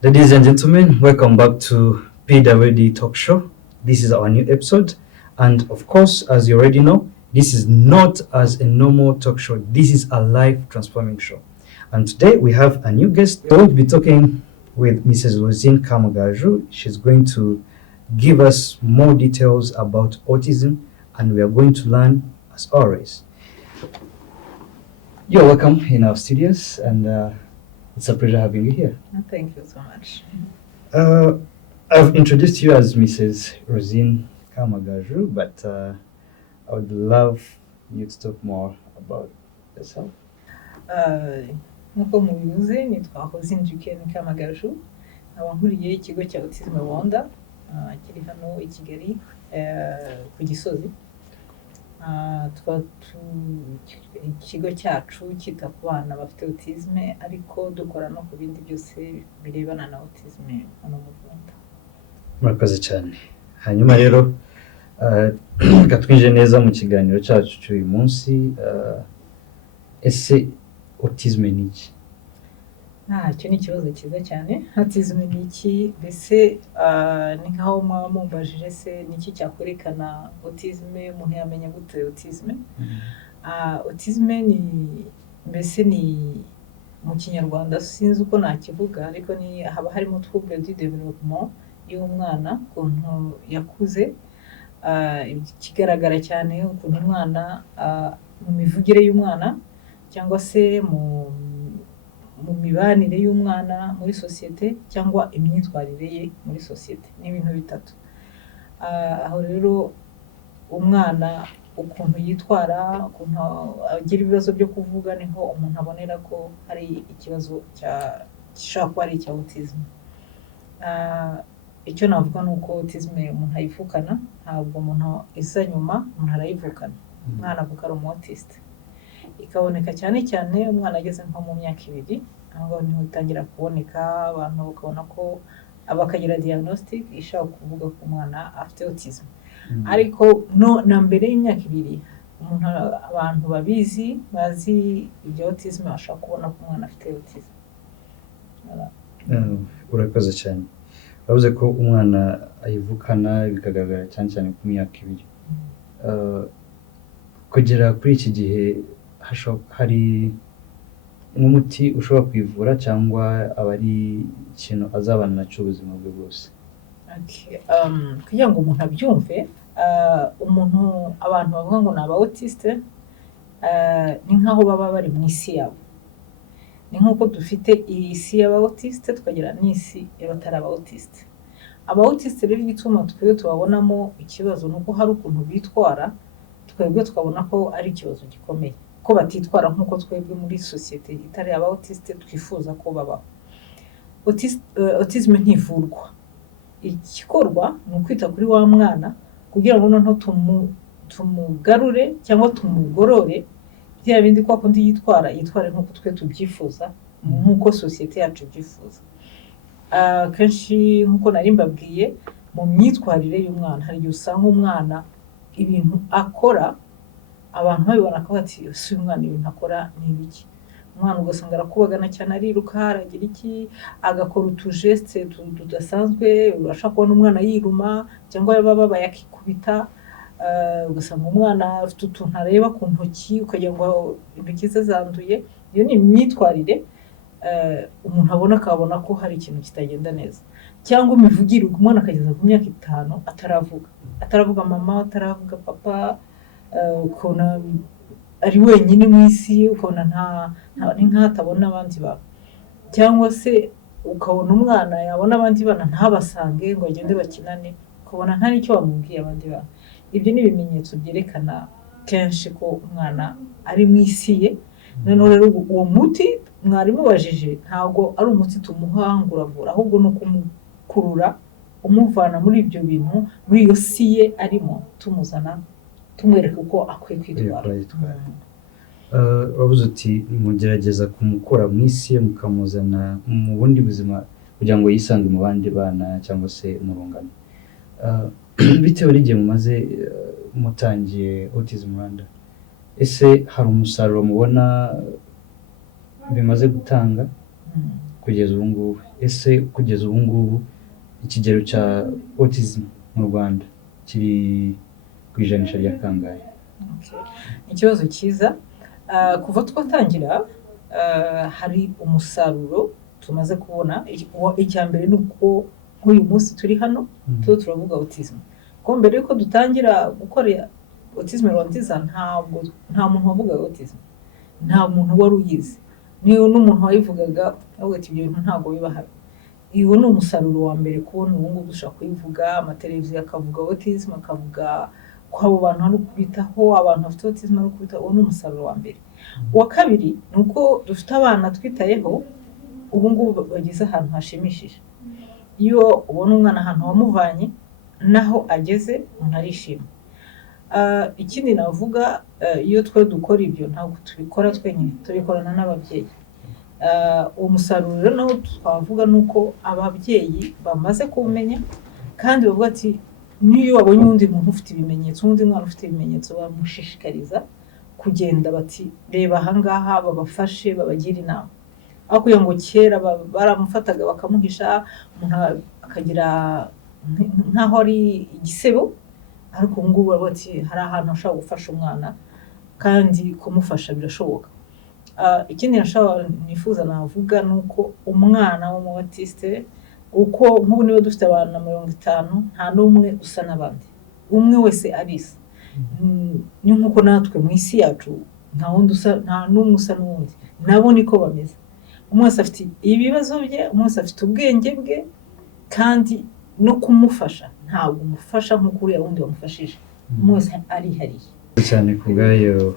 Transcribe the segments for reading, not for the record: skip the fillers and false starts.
Ladies and gentlemen, welcome back to PWD Talk Show. This is our new episode. And of course, as you already know, this is not as a normal talk show. This is a life transforming show. And today we have a new guest. We will be talking with Mrs. Rosine Kamagaju. She's going to give us more details about autism, and we are going to learn as always. You're welcome in our studios, and it's a pleasure having you here. Thank you so much. I've introduced you as Mrs. Rosine Kamagaju, but I would love you to talk more about yourself. Nkuko mubivuze nitwa Rosine Kamagaju, nkaba nkuriye ikigo cya Autism Rwanda kiri hano I Kigali ku Gisozi. Ikigo cyacu kita ku bana bafite autisme ariko dukora no ku bindi byose birebana na autisme hano mu Rwanda. Murakoze cyane. Hanyuma rero gatwinje neza mu kiganiro cyacu cy'uyu munsi. Ese autisme ni iki? Icyo ni ikibazo cyiza cyane. Autism ni iki? Mbese ni nkaho mumbajije se ni iki cyakwerekana autisme, umuntu yamenya gute autisme? Autisme mbese ni mu Kinyarwanda sinzi uko nakivuga, ariko ni haba harimo trouble du développement y'umwana ukuntu yakuze. Kigaragara cyane ukuntu umwana mu mivugire y'umwana cyangwa se mu mibanire y'umwana muri societe cyangwa imyitwarire ye muri societe. Ni ibintu bitatu. Aho rero umwana ukuntu yitwara, ukuntu agira ibibazo byo kuvuga, niho umuntu abonera ko hari ikibazo gishobora kuba ari icya autism. Icyo navuga ni uko autism umuntu ayivukana, ntabwo umuntu isa nyuma, umuntu arayivukana. Umwana avuka ari autist. Ikaboneka cyane cyane umwana ageze nko mu myaka 2, aho niho itangira kuboneka, abantu bakabona ko abakagira diagnostic ishaka kuvuga ko umwana afite autism. Ariko na mbere y'imyaka 2 umuntu abantu bazi ibyo autism bashaka kubona ko umwana afite autism. Urakoze cyane. Bavuze ko umwana ayivukana bikagaragara cyane cyane ku myaka 2. Kugera kuri iki gihe hari n'umuti ushobora kwivura cyangwa abari ikintu azabana nacyo ubuzima bwe bwose? Kugira ngo umuntu abyumve, abantu bavuga ngo ni autiste, ni nkaho baba bari mu isi yabo. Ni nkuko dufite isi y'abautiste tukagira n'isi y'abatari abautiste. Abautiste rero igituma twebwe tubabonamo ikibazo nuko hari ukuntu bitwara, twebwe tukabona ko ari ikibazo gikomeye, ko batitwara nkuko twebwe muri societe itari abautiste twifuza ko babaho. Autism ntivurwa. Igikorwa ni ukwita kuri wa mwana kugira ngo noneho tumugarure cyangwa tumugorore bya bindi kwa kundi yitware nkuko twe tubyifuza, nkuko societe yacu byifuza. Kenshi nkuko nari mbabwiye, mu myitwarire y'umwana hari usanga umwana ibintu akora abantu babibona ko bati si umwana ibintu akora ni ibiki. Umwana ugasanga arakubagana cyane, ariruka, aragira iki, agakora utugeste tudasanzwe, urashaka kubona umwana yiruma cyangwa yababaye akikubita. Ugasanga umwana afite utuntu areba ku ntoki ukagira ngo intoki ze zanduye. Iyo ni imyitwarire umuntu akabona ko hari ikintu kitagenda neza. Cyangwa imivugire, umwana akageza ku myaka 5 ataravuga mama, ataravuga papa, ukabona ari wenyine mu isi, ukabona ntatabona abandi bantu. Cyangwa se ukabona umwana yabona abandi bana ntabasange ngo agende bakinane, ukabona nta nicyo bamubwiye abandi bana. Ibyo ni ibimenyetso byerekana kenshi ko umwana ari mu isi ye. Noneho rero uwo muti mwarimu wajije ntabwo ari umuti tumuhanguravura, ahubwo no kumukurura, umuvana muri ibyo bintu, muri iyo si ye arimo, tumuzana tumwereka uko akwiye kwitwara. Wabuze uti mugerageza kumukura mu isi ye mukamuzana mu bundi buzima kugira ngo yisange mu bandi bana cyangwa se mu rungano. Bitewe n'igihe mumaze mutangiye Autism Rwanda, ese hari umusaruro mubona bimaze gutanga kugeza ubu ngubu. Ese kugeza ubu ngubu ikigero cya autism mu Rwanda kiri ku ijanisha rya kangahe? Ikibazo cyiza. Kuva twatangira hari umusaruro tumaze kubona. Icya mbere ni uko nk'uyu munsi turi hano turavuga autism. Ko mbere yuko dutangira gukora autism Rwanda nta muntu wavuga autism, nta muntu wari uyizi. Niyo n'umuntu wayivugaga avuga ati ibyo bintu ntabwo bibaho. Iyo ni umusaruro wa mbere kubona ubu ngubu dushaka kuyivuga, amateleviziyo akavuga autism, akavuga ko abo bantu ari ukubitaho, abantu bafite autism ari ukubitaho. Uwo ni umusaruro wa mbere. Uwa kabiri ni uko dufite abana twitayeho ubu ngubu bageze ahantu hashimishije. Iyo ubona umwana ahantu wamuvanye naho ageze umuntu arishima. Ikindi navuga, iyo twe dukora ibyo ntabwo tubikora twenyine, tubikorana n'ababyeyi. Uwo musaruro rero naho twavuga nuko ababyeyi bamaze kumenya kandi bavuga ati niyo wabonye undi muntu ufite ibimenyetso, undi mwana ufite ibimenyetso, bamushishikariza kugenda bati reba ahangaha, babafashe, babagira inama. Aho kugira ngo kera baramufataga bakamuhisha, umuntu akagira nkaho ari igisebo, ariko ubu ngubu bati hari ahantu ashobora gufasha umwana kandi kumufasha birashoboka. Ikindi nifuza navuga ni uko umwana w'umu autiste, uko nk'ubu niba dufite abantu 50 nta n'umwe usa n'abandi, umwe wese arisa. Ni nk'uko natwe mu isi yacu nta n'umwe usa n'undi, nabo niko bameze. Umwe wese afite ibibazo bye, umwe wese afite ubwenge bwe, kandi no kumufasha ntabwo umufasha nk'uko uriya wundi wamufashije. Umwe wese arihariye cyane. Ku bwayo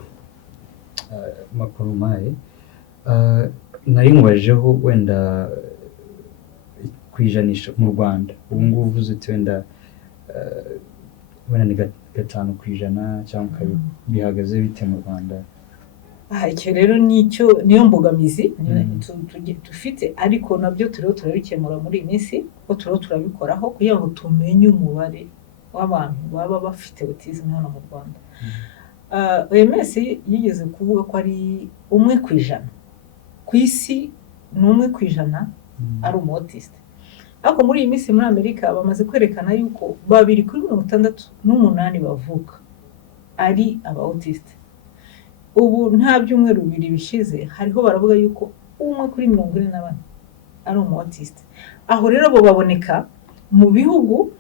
makuru maye nari nkubajeho wenda kwijanisha mu Rwanda ubu ngubu uvuze uti wenda ni 5% cyangwa bihagaze bite mu Rwanda? Icyo rero niyo mbogamizi dufite, ariko nabyo turabikemura muri iyi minsi, kuko turabikoraho kugira ngo tumenye umubare w'abantu baba bafite autism hano mu Rwanda. OMS yigeze kuvuga ko ari 1%. Ku isi ni 1% ari umu autiste. Ariko muri iyi minsi muri Amerika bamaze kwerekana yuko 2 kuri 68 bavuka ari aba autiste. Ubu nta byumweru 2 bishize hariho baravuga yuko 1 kuri 44 ari umu autiste. Aho rero bo baboneka mu bihugu.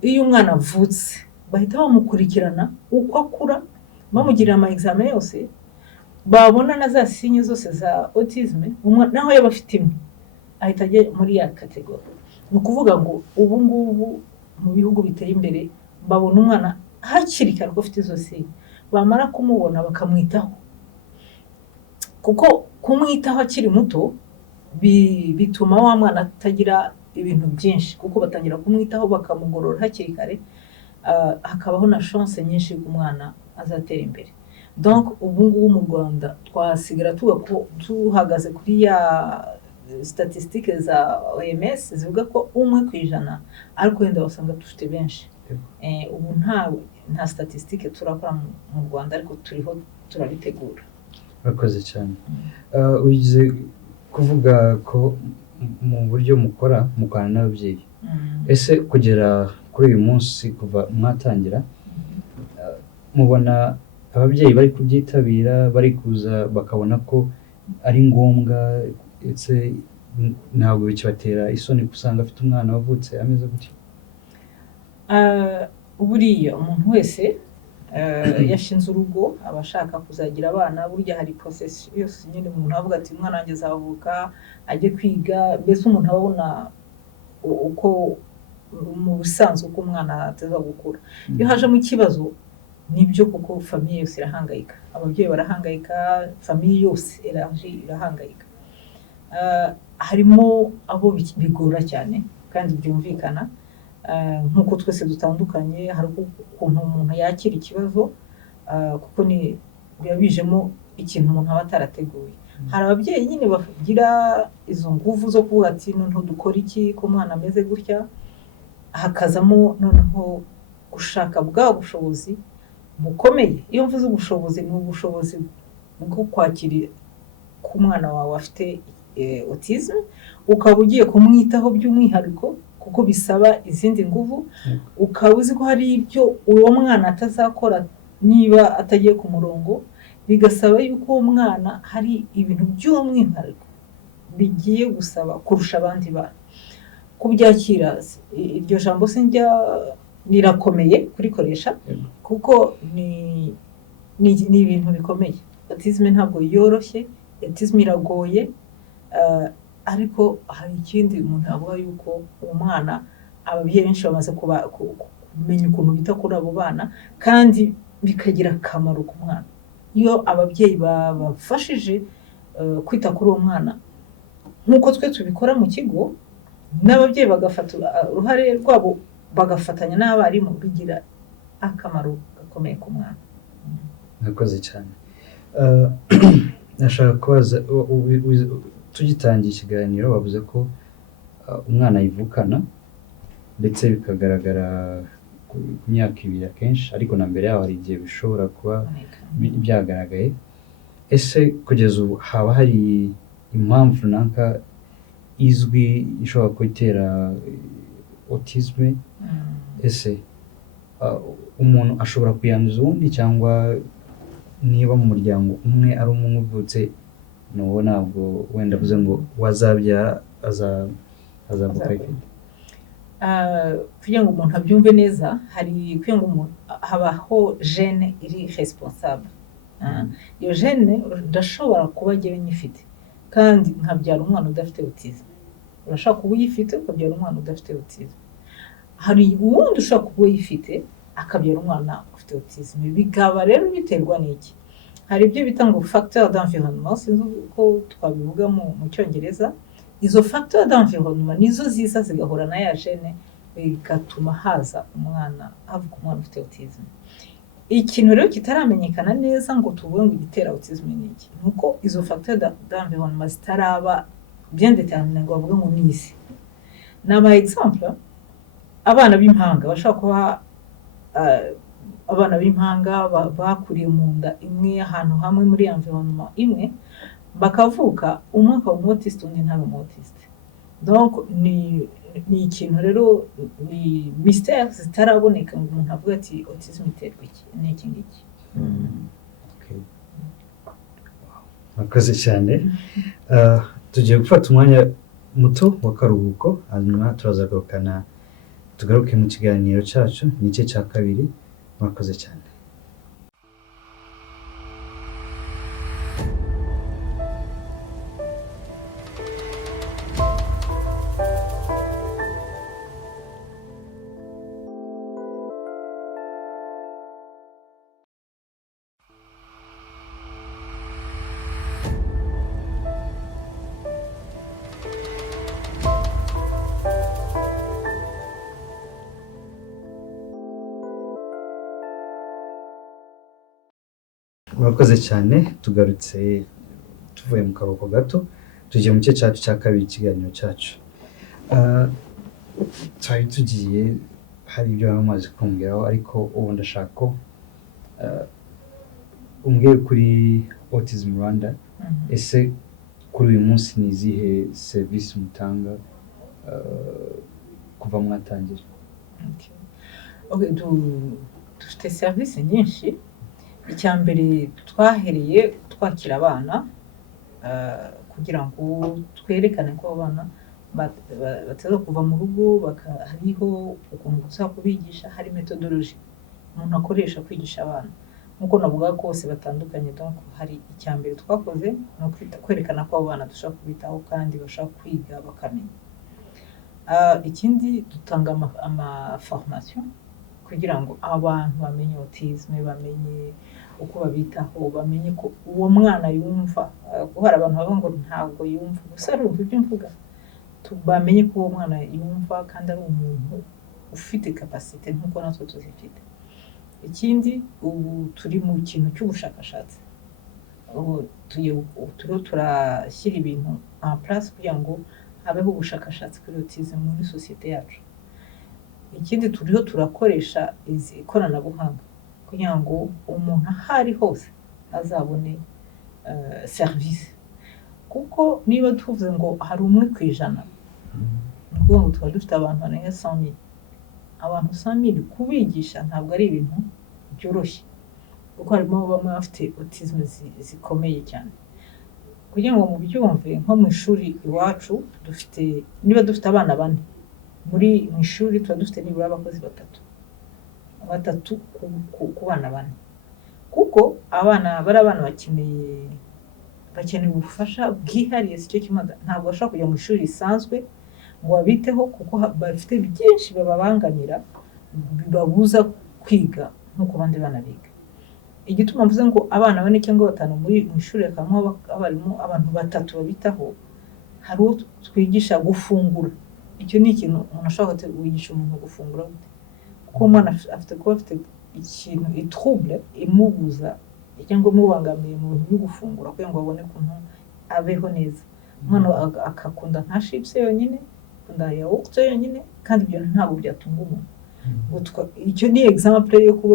Iyo umwana avutse bahita bamukurikirana uko akura, bamugirira ama examen yose, babona na za sinye zose za autism, naho yaba afite imwe ahita ajya muri ya category. Ni ukuvuga ngo ubu ngubu mu bihugu biteye imbere babona umwana hakiri kare ko afite izo sinye, bamara kumubona bakamwitaho, kuko kumwitaho akiri muto bituma wa mwana atagira ibintu byinshi, kuko batangira kumwitaho bakamugorora hakiri kare, hakabaho na chance nyinshi ku mwana azatera imbere. Donc ubu ngubu mu Rwanda twasigara tuhagaze kuri ya statistique za OMS zivuga ko 1%, ariko wenda basanga dufite benshi. Ubu nta statistique turakora mu Rwanda, ariko turiho turabitegura. Urakoze cyane. Ugize kuvuga ko mu buryo mukorana n'ababyeyi. Ese kugera kuri uyu munsi kuva mwatangira, mubona ababyeyi bari kubyitabira, bari kuza bakabona ko ari ngombwa, etse ntabwo bikibatera isoni gusanga afite umwana wavutse ameze gutya? Buriya umuntu wese yashinze urugo abashaka kuzagira abana, burya hari process yose nyine umuntu avuga ati umwana wanjye azavuka ajye kwiga, mbese umuntu abona uko mu busanzwe uko umwana ateza gukura. Iyo hajemo ikibazo nibyo, kuko famille yose irahangayika, ababyeyi barahangayika, famille yose irahangayika. Harimo abo bigora cyane kandi byumvikana, nk'uko twese dutandukanye, hari ukuntu umuntu yakira ikibazo, kuko biba bijemo ikintu umuntu aba atarateguye. Hari ababyeyi nyine bagira izo nguvu zo kuvuga ati noneho dukora iki ko umwana ameze gutya, hakazamo noneho gushaka bwa bushobozi bukomeye. Iyo mvuze ubushobozi, ni ubushobozi bwo kwakira ko umwana wawe afite autism ukaba ugiye kumwitaho by'umwihariko kuko bisaba izindi nguvu ukaba uzi ko hari ibyo uwo mwana atazakora niba atagiye ku murongo bigasaba yuko uwo mwana hari ibintu by'umwihariko bigiye gusaba kurusha abandi bana kubyakira iryo jambo sinjya rirakomeye kurikoresha kuko ni ibintu bikomeye autism ntabwo yoroshye autism iragoye ariko hari ikindi umuntu avuga yuko umwana ababyeyi benshi bamaze kumenya ukuntu bita kuri abo bana kandi bikagira akamaro ku mwana iyo ababyeyi babafashije kwita kuri uwo mwana nk'uko twe tubikora mu kigo n'ababyeyi bagafata uruhare rwabo bagafatanya n'abarimu bigira akamaro gakomeye ku mwana. Nakoze cyane nashaka kubaza tugitangiye ikiganiro bavuze ko umwana yivukana ndetse bikagaragara ku myaka 2 akenshi ariko na mbere yaho hari igihe bishobora kuba byagaragaye ese kugeza ubu haba hari impamvu runaka izwi ishobora kwitera autisme ese umuntu ashobora kuyanduza undi cyangwa niba mu muryango umwe ari umwe uvutse no ntabwo wenda buze ngo wazabyara azavuka ifite kugira ngo umuntu abyumve neza hari kugira ngo umuntu habaho gene iri responsable iyo gene ndashobora kuba ngewe nyifite kandi nkabyara umwana udafite autism urashaka kuba uyifite ukabyara umwana udafite autism hari uwundi ushaka kuba uyifite akabyara umwana ufite autism bigaba rero biterwa n'iki hari ibyo bita ngo facteur d'environnement sinzi uko twabivuga mu cyongereza izo facteur d'environnement nizo ziza zigahura na ya gene bigatuma haza havuka umwana ufite autism ikintu rero kitaramenyekana neza ngo tuvuge ngo igitera autism ni iki nuko izo facteur d'environnement zitaraba bien déterminé ngo bavuge ngo nisi n'aba exemple abana b'impanga bashaka kuba abana b'impanga bakuriye mu nda imwe ahantu hamwe muri environnement imwe bakavuka umwe akaba autiste undi ntabe autiste donc ni ikintu rero ni mystère zitaraboneka ngo umuntu avuga ati autism iterwa iki ni iki ngiki. Murakoze cyane tugiye gufata umwanya muto w'akaruhuko hanyuma turazagarukana tugaruke mu kiganiro cyacu n'ice cya kabiri. Murakoze cyane. Murakoze cyane tugarutse tuvuye mu karuhuko gato tugiye mu cye cyacu cya kabiri ikiganiro cyacu twari tugiye hari ibyo bamaze kumbwiraho ariko ubu ndashaka ko umbwire kuri Autism Rwanda ese kuri uyu munsi ni izihe serivisi mutanga kuva mwatangira? Dufite serivisi nyinshi. Icyambere twahereye twakira abana kugira ngo twerekane ko abana bateza kuva mu rugo hariho ukuntu gusa kubigisha hari methodology umuntu akoresha kwigisha abana nkuko navuga kose batandukanye donc hari icyambere twakoze no kwerekana ko abana dushaka kubitaho kandi bashaka kwiga bakamenya. Ikindi dutanga ama formation kugira ngo abantu bamenye autisme bamenye uko babitaho bamenye ko uwo mwana yumva hari abantu bavuga ngo ntabwo yumva gusa urumva ibyo mvuga tubamenye ko uwo mwana yumva kandi ari umuntu ufite capacité nkuko natwe tuzifite. Ikindi ubu turi mu kintu cy'ubushakashatsi turashyira ibintu en place kugira ngo habeho ubushakashatsi kuri autism muri societe yacu. Ikindi turiho turakoresha ikoranabuhanga kugira ngo umuntu ahari hose azabone service kuko niba tuvuze ngo hari 1% nuko ngo tuba dufite abantu barenga 100,000 abantu 100,000 kubigisha ntabwo ari ibintu byoroshye kuko harimo bamwe bafite autisme zikomeye cyane kugira ngo mubyumve nko mu ishuri iwacu niba dufite abana 4 mu ishuri tuba dufite nibura abakozi 3 ku bana 4 kuko abana bakeneye ubufasha bwihariye cyo kimaga ntabwo bashaka kujya mu ishuri risanzwe ngo babiteho kuko bafite byinshi bababangamira bibabuza kwiga nk'uko abandi bana biga igituma mvuze ngo abana 4 cyangwa 5 mu ishuri akamwe abarimo abantu 3 babitaho hari uwo twigisha gufungura icyo ni ikintu umuntu ashaka kwigisha umuntu gufungura gute kuko umwana afite ikintu itrouble imubuza cyangwa mubangamiye mu bintu byo gufungura kugira ngo abone kuntu abeho neza umwana akakunda nka chips yonyine akunda yogurt yonyine kandi ibyo ntabwo byatunga umuntu icyo ni example yo kuba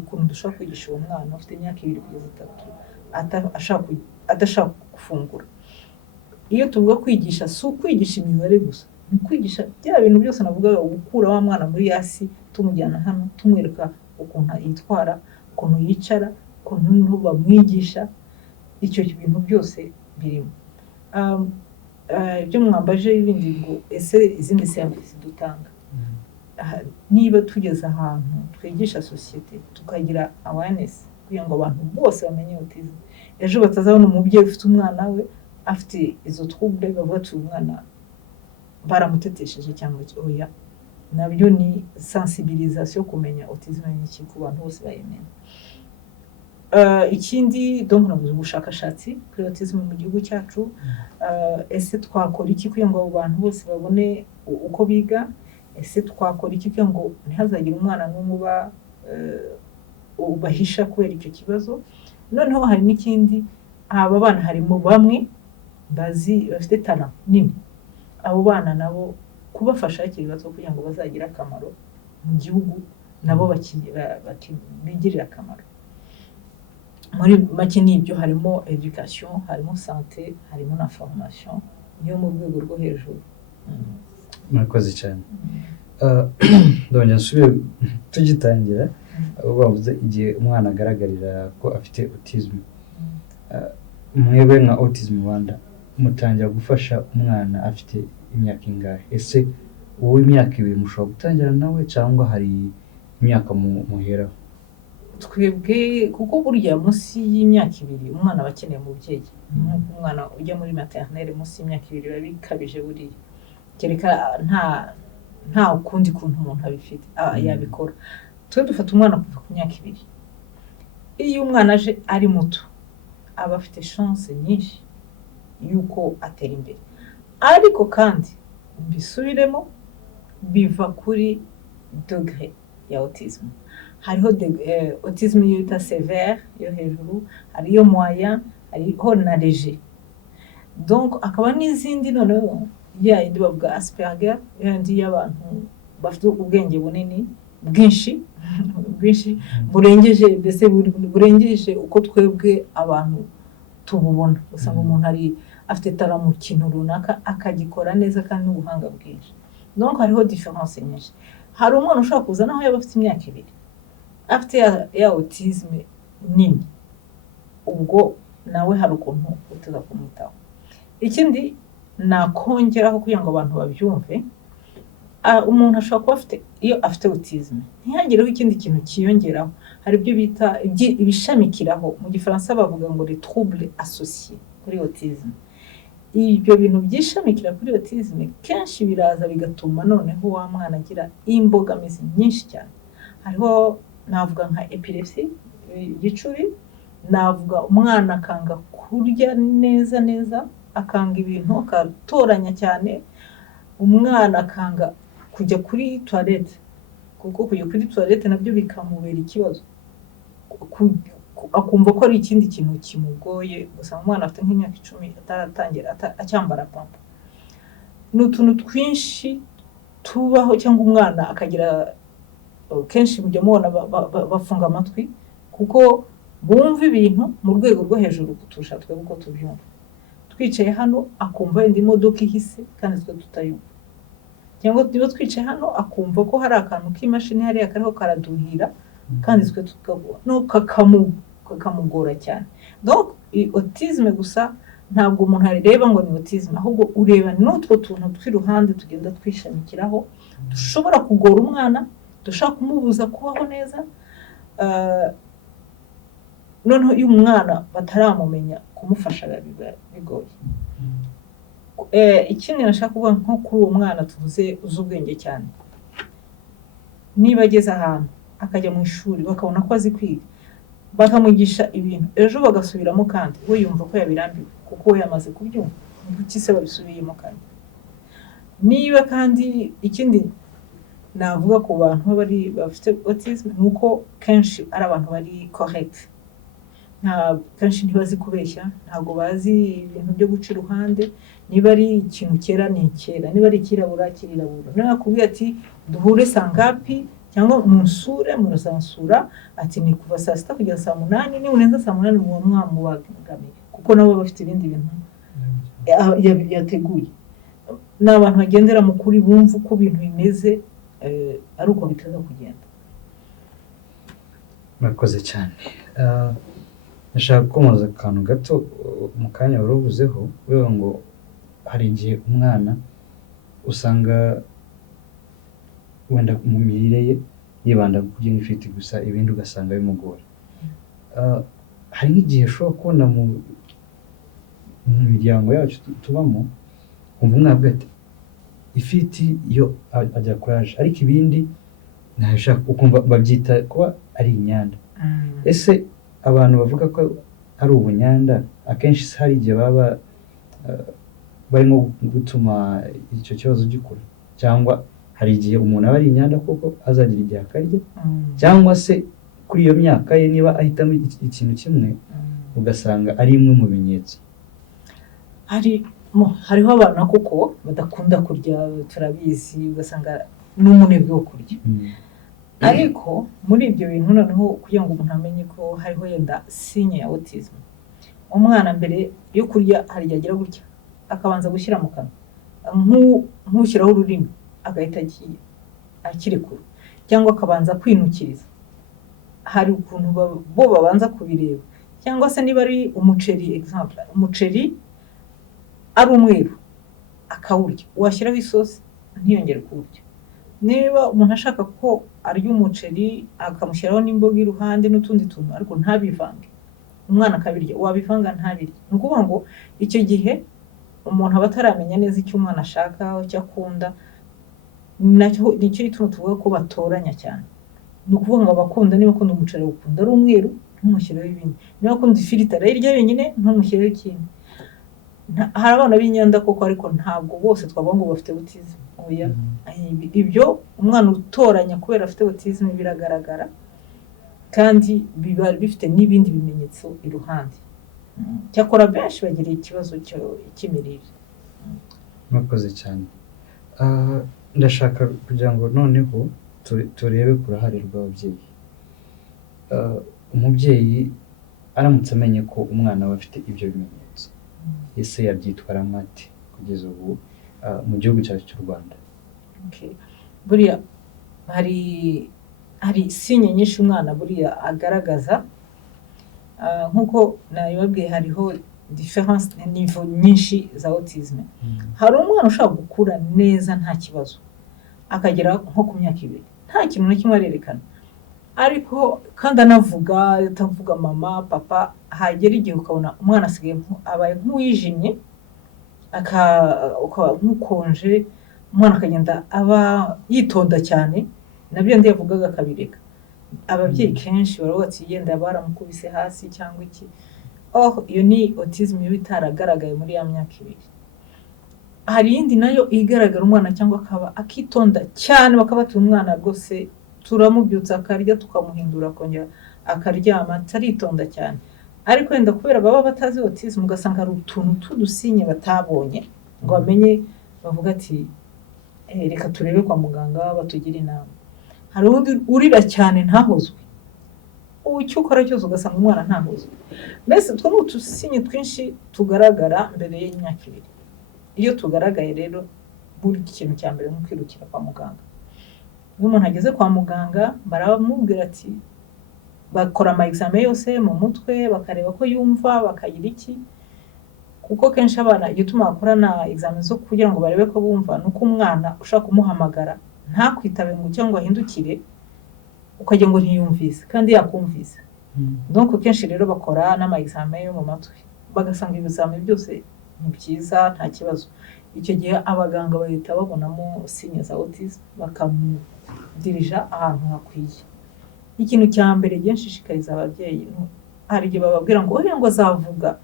ukuntu dushaka kwigisha uwo mwana ufite imyaka 2 kugeza 3 adashaka gufungura iyo tuvuga kwigisha si ukwigisha imibare gusa ni kwigisha bya bintu byose navuga gukura wa mwana muri yasi tumujyana hano tumwereka ukuntu yitwara ukuntu yicara ukuntu bamwigisha icyo bintu byose birimo ibyo mwambaje ibindi ngo ese izindi service dutanga niba tugeze ahantu twigisha societe tukagira awareness kugira ngo abantu bose bamenye autism ejo batazabona umubyeyi ufite umwana we afite izo trouble bavuga ati umwana baramutetesheje cyangwa oya nabyo ni sensibilisation kumenya autism n'iki ku bantu bose bayemenya ikindi donc nabuze ubushakashatsi kuri autism mu gihugu cyacu ese twakora iki kugira ngo abo bantu bose babone uko biga ese twakora iki kugira ngo ntihazagire umwana n'umuba ubahisha kubera icyo kibazo noneho hari n'ikindi aba bana harimo bamwe bafite talent nini abo bana nabo kubafasha hakiri bato kugira ngo bazagira akamaro mu gihugu nabo bigirira akamaro muri make n'ibyo harimo education harimo santé harimo na formation yo mu rwego rwo hejuru murakoze cyane ndongera nsubire tugitangira bavuze igihe umwana agaragarira ko afite autism mwebwe nka Autism Rwanda mutangira gufasha umwana afite imyaka ingahe ese wowe imyaka 2 mushobora gutangira nawe cyangwa hari imyaka muheraho twebwe kuko burya munsi y'imyaka 2 umwana bakeneye umubyeyi umwana ujya muri maternelle munsi y'imyaka 2 biba bikabije buriya kereka nta ukundi kuntu umuntu abifite yabikora twe dufata umwana kuva ku myaka 2 iyo umwana aje ari muto aba afite chance nyinshi yuko atera imbere ariko kandi bisubiremo biva kuri degré ya autism hariho autism yita sévère yo hejuru hariyo moyen hariho na léger donc akaba n'izindi noneho yindi bavuga Asperger yandi y'abantu bafite ubwenge bunini bwinshi burengeje mbese burengeje uko twebwe abantu tububona usanga umuntu ari afite tara mu kintu runaka akagikora neza kandi n'ubuhanga bwinshi donc hariho différence nyinshi hari umuntu ushobora kuza naho yaba afite imyaka 2 afite ya autism nini ubwo nawe hari ukuntu utuza kumwitaho ikindi nakongeraho kugira ngo abantu babyumve umuntu ashobora kuba afite iyo afite autism ntihagireho ikindi kintu kiyongeraho hari ibyo bita ibishamikiraho mu gifaransa bavuga ngo les troubles associés kuri autism ibyo bintu byishamikira kuri autism kenshi biraza bigatuma noneho wa mwana agira imbogamizi nyinshi cyane hariho navuga nka epilepsy gicuri navuga umwana akanga kurya neza akanga ibintu akatoranya cyane umwana akanga kujya kuri toilette kuko kujya kuri toilette nabyo bikamubera ikibazo akumva ko ari ikindi kintu kimugoye gusa umwana afite nk'imyaka 10 ataratangira acyambara pampa n'utuntu twinshi tubaho cyangwa umwana akagira kenshi mujya mubona bafunga amatwi kuko bumva ibintu mu rwego rwo hejuru kutusha twebwe uko tubyumva twicaye hano akumva indi modoka ihise kandi twe tutayumva, cyangwa niba twicaye hano akumva ko hari akantu k'imashini hariya kariho karaduhira kandi twe tukabona no kakamugora cyane. Donc autisme gusa ntabwo umuntu areba ngo ni autisme, ahubwo ureba n'utwo tuntu tw'iruhande tugenda twishamikiraho dushobora kugora umwana, dushaka kumubuza kubaho neza. Noneho iyo umwana bataramumenya kumufasha bigoye. Ikindi nashaka kuvuga nko kuri uwo mwana tuvuze uzi ubwenge cyane, niba ageze ahantu akajya mu ishuri bakabona ko azi kwiga bakamugisha ibintu ejo bagasubiramo kandi we yumva ko yabirambiwe kuko we yamaze kubyumva, kuki se babisubiyemo kandi. Niba kandi ikindi navuga ku bantu bari bafite autism nuko kenshi ari abantu bari correct, kenshi ntibazi kubeshya, ntabwo bazi ibintu byo guca iruhande, niba ari ikintu kera ni kera, niba ari kirabura kirirabura. Niba akubwiye ati duhure saa ngapi cyangwa musure murasansura ati ni kuva saa 6 kugera saa 8, ni unenza saa 8 mu mwamubagamiye kuko nabo bafite ibindi bintu yateguye. N'abantu bagendera mu kuri bumva uko ibintu bimeze ari uko bitaza kugenda. Murakoze cyane. Nashaka kumaza akantu gato mu kanya waruvuzeho wewe ngo hari igihe umwana usanga wenda mu mirire ye yibanda ku byo ifite gusa ibindi ugasanga bimugora. Hari igihe ushobora kubona mu miryango yacu tubamo umva umwana ati ifiti yo ajya kuraje ariko ibindi ntashaka ukumva babyita kuba ari inyanda. Ese abantu bavuga ko ari ubunyanda akenshi hari igihe baba barimo gutuma icyo kibazo gikura, cyangwa hari igihe umuntu aba ari inyanda kuko azagira igihe akarya, cyangwa se kuri iyo myaka ye niba ahitamo ikintu kimwe ugasanga ari imwe mu bimenyetso. Hariho abantu kuko badakunda kurya, turabizi, ugasanga n'umunebwe wo kurya. Ariko muri ibyo bintu noneho kugira ngo umuntu amenye ko hariho yenda sinye ya autism, umwana mbere yo kurya hari igihe agira gutya akabanza gushyira mu kanwa nk'ushyiraho ururimi agahita akirekura, cyangwa akabanza kwinukiriza. Hari ukuntu bo babanza kubireba, cyangwa se niba ari umuceri example, umuceri ari umweru akawurya washyiraho isosi ntiyongere kuwurya. Niba umuntu ashaka ko arya umuceri akamushyiraho n'imboga iruhande n'utundi tuntu ariko ntabivange, umwana akabirya wabivanga ntabirya. Ni ukuvuga ngo icyo gihe umuntu aba ataramenya neza icyo umwana ashaka icyo akunda, nicyo gituma tuvuga ko batoranya cyane. Ni ukuvuga ngo abakunda niba akunda umuceri ukunda ari umweru ntumushyireho ibindi, niba akunda ifiriti arayirya wenyine ntumushyireho ikindi. Hari abana b'inyanda koko ariko ntabwo bose twavuga ngo bafite autism. Oya, ibyo umwana utoranya kubera afite autism biragaragara kandi biba bifite n'ibindi bimenyetso iruhande. Cyakora benshi bagira ikibazo cy'imirire. Murakoze cyane. Ndashaka kugira ngo noneho turebe ku ruhare rw'ababyeyi. Umubyeyi aramutse amenye ko umwana we afite ibyo bimenyetso, ese yabyitwaramo ati kugeza ubu mu gihugu cyacu cy'u Rwanda? Buriya hari sinye nyinshi umwana buriya agaragaza, nkuko nabibabwiye hariho difference niveau nyinshi za autism. Hari umwana ushaka gukura neza nta kibazo akagera nko ku myaka 2 nta kintu na kimwe arerekana, ariko kandi anavuga atavuga mama papa, hagera igihe ukabona umwana asigaye abaye nk'uwijimye nk'ukonje, umwana akagenda aba yitonda cyane, nabyo ndiyavugaga akabireka. Ababyeyi kenshi baravuga ati yenda baramukubise hasi cyangwa iki. Iyo ni autism yo itaragaragaye muri ya myaka 2. Hari indi nayo igaragara umwana cyangwa akaba akitonda cyane bakabata umwana rwose turamubyutsa akarya tukamuhindura akongera akaryama ataritonda cyane, ariko wenda kubera baba batazi autism ugasanga hari utuntu tudusinye batabonye ngo bamenye, bavuga ati reka turebe kwa muganga batugira inama. Hari undi urira cyane ntahozwe, icyo ukora cyose ugasanga umwana ntahuze. Mbese two n'utusinye twinshi tugaragara mbere y'imyaka 2. Iyo tugaragaye rero buri kintu cya mbere no kwirukira kwa muganga. Iyo umuntu ageze kwa muganga baramubwira ati bakora ama examen yose mu mutwe bakareba ko yumva bakagira iki, kuko kenshi abana iyo tumakorana examen zo kugira ngo barebe ko bumva nuko umwana ushaka kumuhamagara ntakwitabe ngo cyangwa ahindukire ukajya ngo ntiyumvise kandi yakumvise. Donc kenshi rero bakora n'ama examen yo mu matwi bagasanga ibizamini byose ni byiza nta kibazo. Icyo gihe abaganga bahita babonamo signe za autism bakamudirija ahantu hakwiye. Ikintu cya mbere genshishikariza ababyeyi hari igihe bababwira ngo uriya ngo azavuga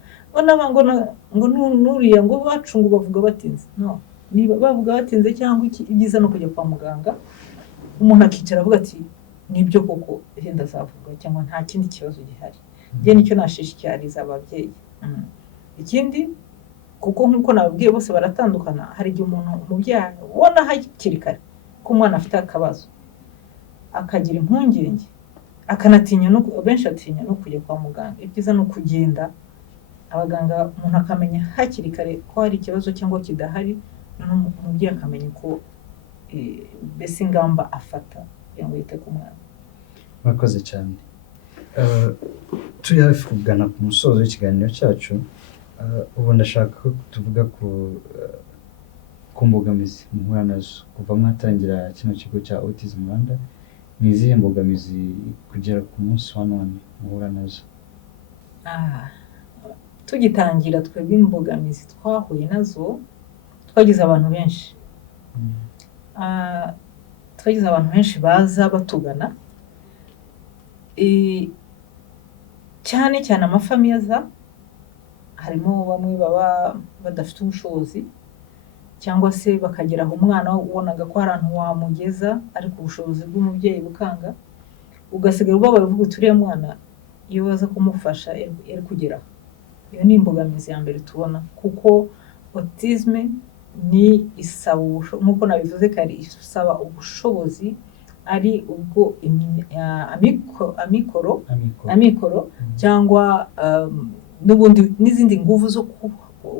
ngo nuriya ngo bacungu bavuga batinze. No, niba bavuga batinze cyangwa iki ibyiza no kujya kwa muganga umuntu akicara avuga ati nibyo koko yenda azavuga cyangwa nta kindi kibazo gihari. Je nicyo nashishikariza ababyeyi. Ikindi kuko nkuko nababwiye bose baratandukana, hari igihe umuntu umubyeyi ubona hakiri kare ko umwana afite akabazo akagira impungenge akanatinya no benshi atinya no kujya kwa muganga. Ibyiza no kugenda abaganga umuntu akamenya hakiri kare ko hari ikibazo cyangwa kidahari, none umubyeyi akamenya ko bese ingamba afata kugira ngo yite ku mwana. Murakoze cyane. Turi hafi kugana ku musozo w'ikiganiro cyacu. Ubu ndashaka ko tuvuga ku mbogamizi muhura nazo kuva mwatangira kino kigo cya Autism Rwanda. Ni izihe mbogamizi kugera ku munsi wa none muhura nazo? Tugitangira twebwe imbogamizi twahuye nazo twagize abantu benshi. Twagize abantu benshi baza batugana, cyane cyane amafamiye aza, harimo bamwe baba badafite ubushobozi cyangwa se bakageraho umwana ubonaga ko hari ahantu wamugeza ariko ubushobozi bw'umubyeyi bukanga, ugasigara ubwo bavuga uturiye mwana iyo baza kumufasha yari kugeraho. Iyo ni imbogamizi ya mbere tubona, kuko autisme ni isaba nkuko nabivuze kare isaba ubushobozi ari ubwo amikoro cyangwa n'ubundi n'izindi nguvu zo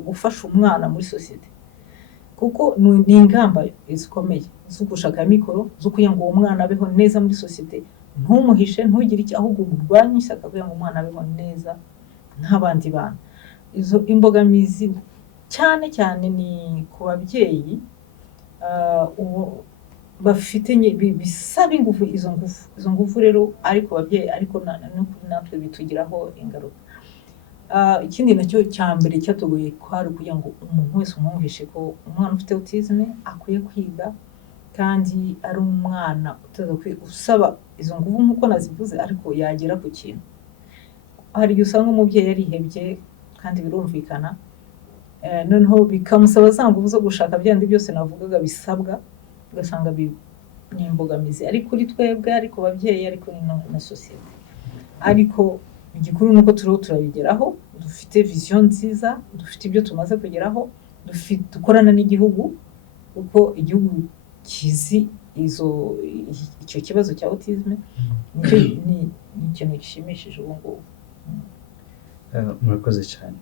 gufasha umwana muri societe, kuko ni ingamba zikomeye zo gushaka amikoro zo kugira ngo uwo mwana abeho neza muri societe, ntumuhishe ntugire iki ahubwo urwanye ishyaka kugira ngo umwana abeho neza nk'abandi bana. Izo imbogamizi cyane cyane ni ku babyeyi bafite bisaba ingufu. Izo ngufu rero ariko babyeyi ariko natwe bitugiraho ingaruka. Ikindi nacyo cya mbere cyatugoye kwari kugira ngo umuntu wese umwumvishe ko umwana ufite autism akwiye kwiga kandi ari umwana usaba izo ngufu nkuko nazivuze ariko yagera ku kintu. Hari igihe usanga umubyeyi yarihebye kandi birumvikana, noneho bikamusaba za ngufu zo gushaka byandi byose navugaga bisabwa, ugasanga ni imbogamizi ari kuri twebwe, ariko babyeyi, ariko na societe. Ariko igikuru nuko turabigeraho, dufite vision nziza, dufite ibyo tumaze kugeraho, dukorana n'igihugu kuko igihugu kizi icyo kibazo cya autism. Ni ikintu gishimishije ubu ngubu. Murakoze cyane.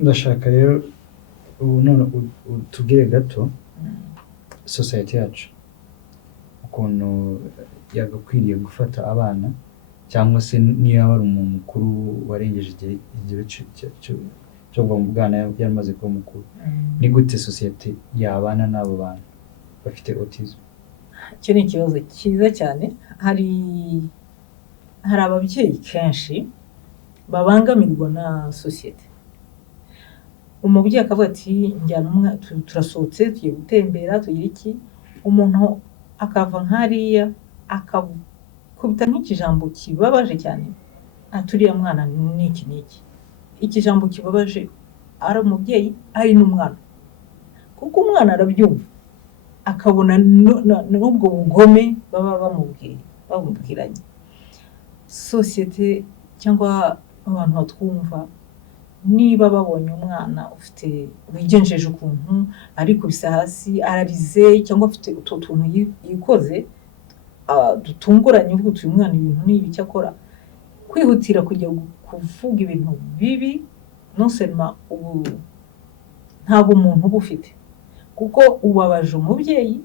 Ndashaka rero none tubwire gato society yacu ukuntu yagakwiriye gufata abana, cyangwa se niyo ari umuntu mukuru warengeje igihe cyo kuva mu bwana yaramaze kuba mukuru, ni gute society yabana n'abo bantu bafite autism? Icyo ni ikibazo cyiza cyane. Hari ababyeyi kenshi babangamirwa na society. Umubyeyi akavuga ati njyana turasohotse tugiye gutembera tugira iki, umuntu akava nkariya akakubita nk'ikijambo kibabaje cyane, aturiya mwana n'iki ikijambo kibabaje ari umubyeyi ari n'umwana, kuko umwana arabyumva akabona n'ubwo bugome baba bamubwiranye. Societe cyangwa abantu batwumva niba babonye umwana ufite wigenjeje ukuntu ariko bisa hasi ararize cyangwa afite utuntu yikoze, dutunguranye uvuga uti uyu mwana ibintu nibi cyakora kwihutira kujya kuvuga ibintu bibi non seulement ubu ntabwo umuntu uba ufite kuko ubabaje umubyeyi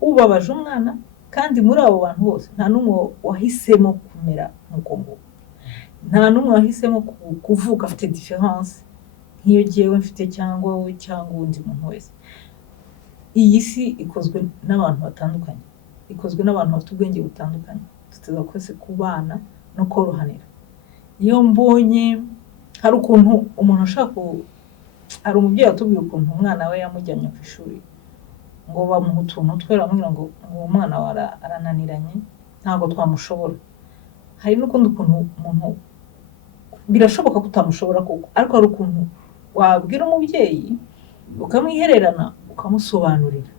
ubabaje umwana kandi muri abo bantu bose nta n'umwe wahisemo kumera nk'uko nguko nta n'umwe wahisemo kuvuga afite différence nk'iyo jyewe mfite cyangwa wowe cyangwa undi muntu wese iyi si ikozwe n'abantu batandukanye ikozwe n'abantu bafite ubwenge butandukanye tuteza kwese kubana no korohanira iyo mbonye hari ukuntu umuntu ashaka hari umubyeyi atubwiye ukuntu umwana we yamujyanye ku ishuri ngo bamuha utuntu twe baramubwira ngo uwo mwana we arananiranye ntabwo twamushobora hari n'ukundi ukuntu umuntu birashoboka ko utamushobora koko ariko hari ukuntu wabwira umubyeyi ukamwihererana ukamusobanurira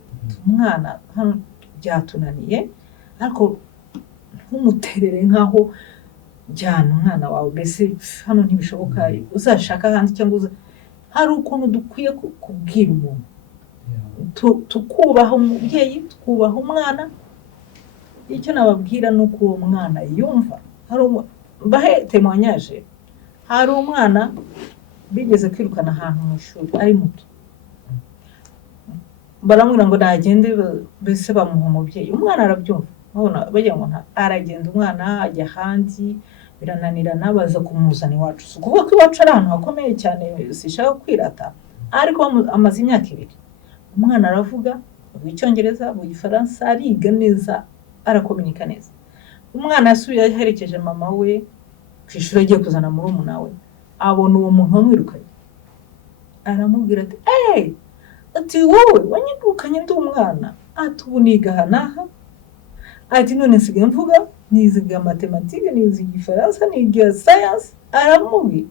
umwana hano byatunaniye ariko ntumuterere nkaho jyana umwana wawe mbese hano ntibishoboka uzashaka ahandi cyangwa hari ukuntu dukwiye kubwira umuntu tukubaha umubyeyi tukubaha umwana icyo nababwira ni uko uwo mwana yumva mbahe témoignage hari umwana bigeze kwirukana ahantu mu ishuri ari muto baramubwira ngo nagende mbese bamuha umubyeyi umwana arabyumva babona bagira ngo aragenda umwana ajya ahandi birananirana baza kumuzana iwacu si ukuvuga ko iwacu ari ahantu hakomeye cyane sishaka kwirata ariko amaze imyaka 2 umwana aravuga mu Cyongereza mu Gifaransa ariga neza arakomunika neza umwana yasubiye aherekeje mama we ku ishuri agiye kuzana murumuna we abona uwo muntu wamwirukanye aramubwira ati ati wowe wanyirukanye ndi umwana ati ubu niga hanaha ati none nsigaye mvuga niziga matematike niziga Igifaransa niga science aramubwira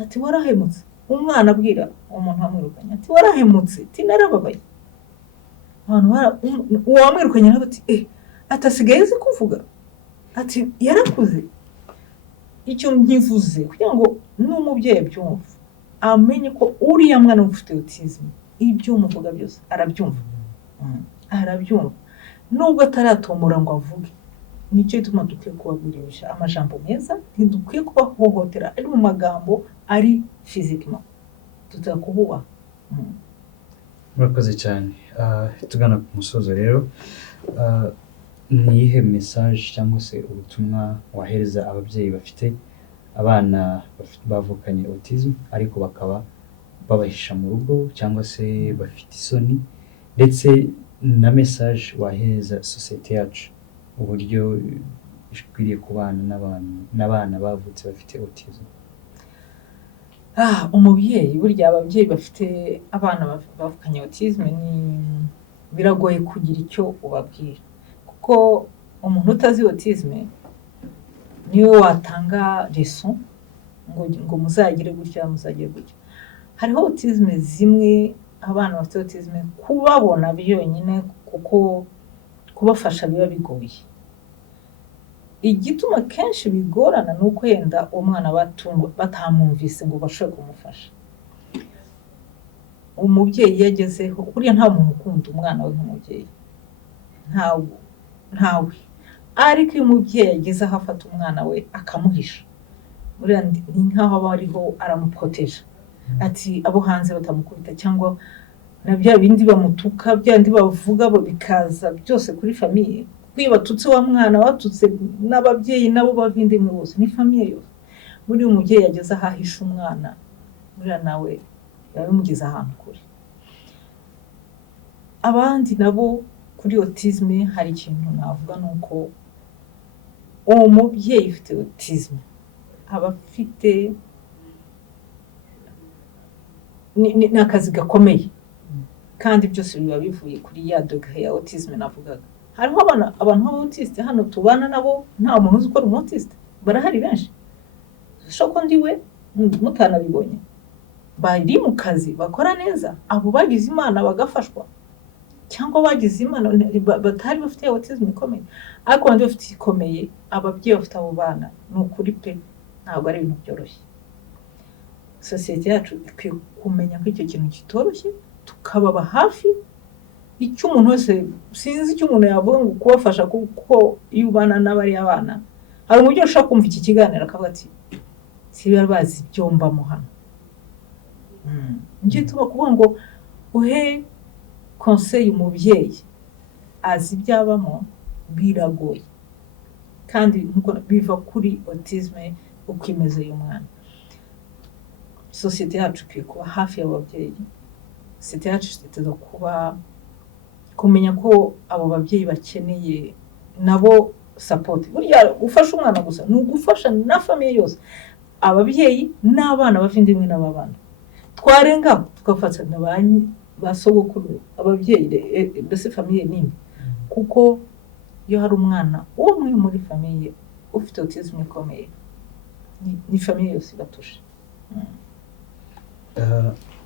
ati warahemutse umwana abwira umuntu wamwirukanye ati warahemutse ati narababaye abantu uwamwirukanye nawe ati atasigaye azi kuvuga ati yarakuze icyo nkivuze kugira ngo n'umubyeyi byumva amenye ko uriya mwana ufite autism ibyo umuvuga byose arabyumva arabyumva nubwo ataratomora ngo avuge nicyo gituma dukwiye kubabwirisha amajambo meza ntidukwiye kubahohotera ari mu magambo ari physiquement tutakububa murakoze cyane tugana ku musozo rero niyihe message cyangwa se ubutumwa wahereza ababyeyi bafite abana bavukanye autism ariko bakaba babahisha mu rugo cyangwa se bafite isoni ndetse na message wahereza society yacu uburyo ikwiriye kubana n'abana bavutse bafite autism umubyeyi burya ababyeyi bafite abana bavukanye autism ni biragoye kugira icyo ubabwira kuko umuntu utazi autism niwe watanga leçon ngo muzagire gutya muzagire gutya hariho autism zimwe abana bafite autism kubabona byonyine kuko kubafasha biba bigoye igituma kenshi bigorana nuko yenda umwana batamwumvise ngo bashobore kumufasha umubyeyi yagezeho kuriya nta muntu ukunda umwana we nk'umubyeyi ntawe ariko iyo umubyeyi yageze aho afata umwana we akamuhisha buriya ni nk'aho aba ariho aramuproteja ati abo hanze batamukubita cyangwa na bya bindi bamutuka byandi bavuga bo bikaza byose kuri famiye kwiba batutse wa mwana batutse n'ababyeyi nabo bavindimwe bose ni famiye yose muri umubyeyi yageze aho ahisha umwana buriya nawe yabimugeze ahantu kure abandi nabo kuri autism hari ikintu navuga nuko uwo mubyeyi ufite autism aba afite ni akazi gakomeye kandi byose biba bivuye kuri ya degré ya autism navugaga hariho abantu b'autiste hano tubana nabo nta muntu uzi ko ari autiste barahari benshi shoko ndiwe mutanabibonye bari mu kazi bakora neza abo bagize imana bagafashwa cyangwa bagize imana batari bafite autism ikomeye ariko bandi bafite ikomeye ababyeyi bafite abo bana ni ukuri pe ntabwo ari ibintu byoroshye society yacu ikwiye kumenya ko icyo kintu kitoroshye tukababa hafi icyo umuntu wese sinzi icyo umuntu yavuga ngo kubafasha kuko iyo ubana n'abari abana hari uburyo ushaka kumva iki kiganiro akavuga ati si bari bazi ibyo mbamo hano. Nicyo tuba kuvuga ngo uhe conseil umubyeyi azi ibyabamo biragoye kandi nkuko biva kuri autisme uko imeze y'umwana. Sosiyete yacu ikwiye kuba hafi y'ababyeyi, sosiyete yacu iteza kuba kumenya ko abo babyeyi bakeneye nabo support. Burya gufasha umwana gusa ni ugufasha na famiye yose, ababyeyi n'abana bafite imwe n'ababana twarenga tugafatana ba sogokuru ababyeyi mbese famiye nini, kuko iyo hari umwana umwe muri famiye ufite autism ikomeye ni famiye yose ibatusha.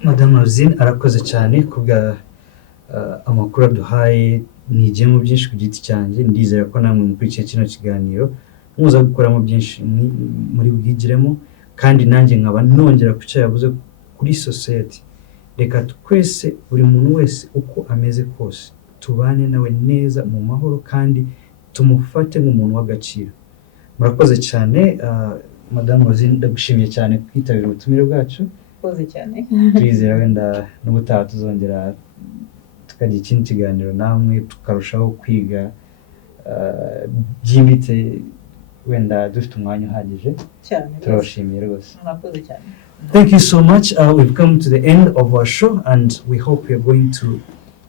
Madame Rosine arakoze cyane kubwa amakuru aduhaye, nigiyemo byinshi ku giti cyanjye, ndizera ko namwe mukurikiye kino kiganiro muza gukoramo byinshi muri bwigiremo, kandi nanjye nkaba nongera ku cyo yavuze kuri society. Reka twese buri muntu wese uko ameze kose tubane nawe neza mu mahoro kandi tumufate nk'umuntu w'agaciro. Murakoze cyane Madame Rosine, ndagushimiye cyane kwitabira ubutumire bwacu. Murakoze cyane. Twizera wenda n'ubutaha tuzongera tukagira ikindi kiganiro namwe tukarushaho kwiga byimbitse wenda dufite umwanya uhagije. Turabashimiye rwose. Murakoze cyane. Thank you so much. We've come to the end of our show, and we hope you're going to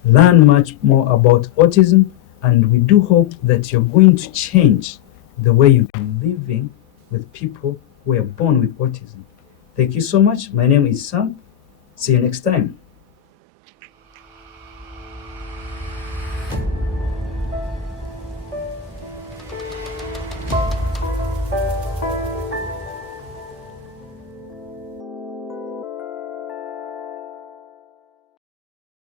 learn much more about autism, and we do hope that you're going to change the way you're living with people who are born with autism. Thank you so much. My name is Sam. See you next time.